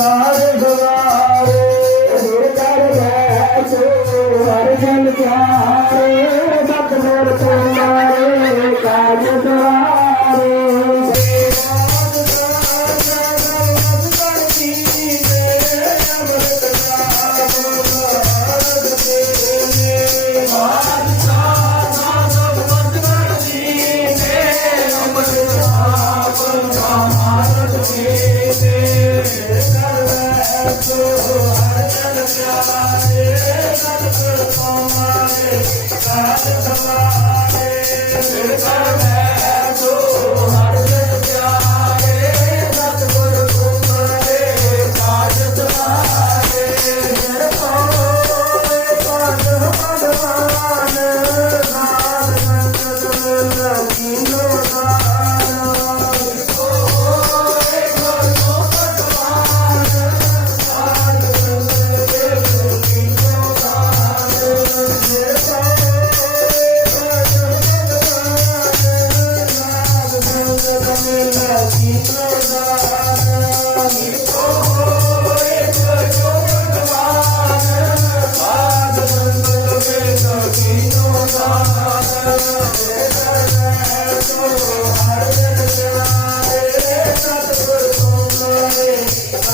ਸਾਰੇ ਗਵਾਰੇ। ਗੁਰ ਕਰ ਬੈਠ ਹਰ ਜਨ ਸਤਿਗੁਰੂ ਹਰਿ ਜਨ ਚਾਰੇ ਸਤਿਗੁਰ ਪਾਵਾਂਗੇ ਸਾਧ ਸਮਾਏ ਸਤਿਗੁਰ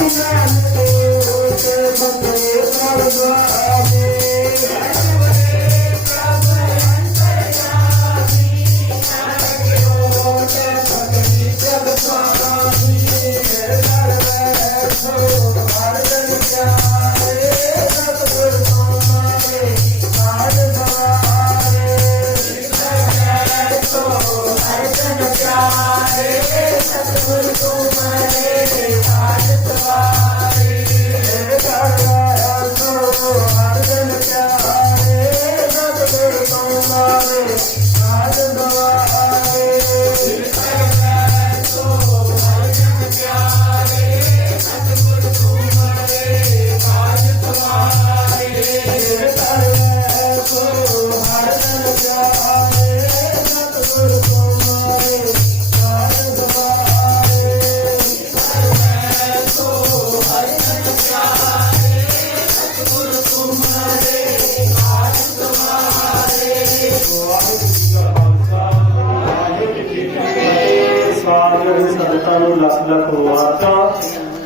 Thank you. सतगुरु तुम्हारे भारतवा ਸਾਰੇ ਸੰਤਾਂ ਨੂੰ ਲੱਖ ਲੱਖ ਮੁਬਾਰਕਾਂ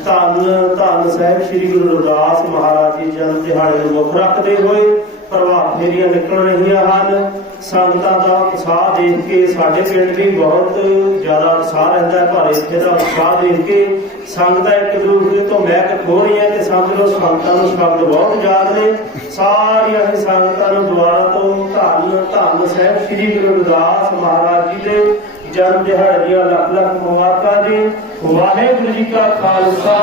ਧੰਨ ਧੰਨ ਸਾਹਿਬ ਸ੍ਰੀ ਗੁਰੂ ਰਵਿਦਾਸ ਮਹਾਰਾਜ ਜੀ ਜਨਮ ਦਿਹਾੜੇ ਨੂੰ ਮੁੱਖ ਰੱਖਦੇ ਹੋਏ ਪ੍ਰਭਾਤ ਫੇਰੀਆਂ ਨਿਕਲ ਰਹੀਆਂ ਹਨ। ਸੰਗਤਾਂ ਦਾ ਉਤਸ਼ਾਹ ਦੇਖ ਕੇ ਸਾਡੇ ਪਿੰਡ ਵੀ ਬਹੁਤ ਜ਼ਿਆਦਾ ਉਤਸ਼ਾਹ ਰਹਿੰਦਾ ਪਰ ਇੱਥੇ ਦਾ ਉਤਸ਼ਾਹ ਦੇਖ ਕੇ ਸੰਗਤਾਂ ਇੱਕ ਦੂਸਰੇ ਤੋਂ ਮਹਿਕ ਖੋ ਰਹੀਆਂ ਤੇ ਸਮਝ ਲਓ, ਸੰਗਤਾਂ ਨੂੰ ਸ਼ਬਦ ਬਹੁਤ ਯਾਦ ਨੇ। ਸਾਰੀਆਂ ਸੰਗਤਾਂ ਨੂੰ ਦੁਆਰਾ ਤੋਂ ਧੰਨ ਧੰਨ ਸਾਹਿਬ ਸ੍ਰੀ ਗੁਰੂ ਰਵਿਦਾਸ ਮਹਾਰਾਜ ਜੀ ਦੇ ਜਨਮ ਦਿਹਾੜੇ ਦੀਆਂ ਲੱਖ ਲੱਖ ਮੁਬਾਰਕਾਂ ਜੀ ਵਾਹਿਗੁਰੂ ਜੀ ਕਾ ਖਾਲਸਾ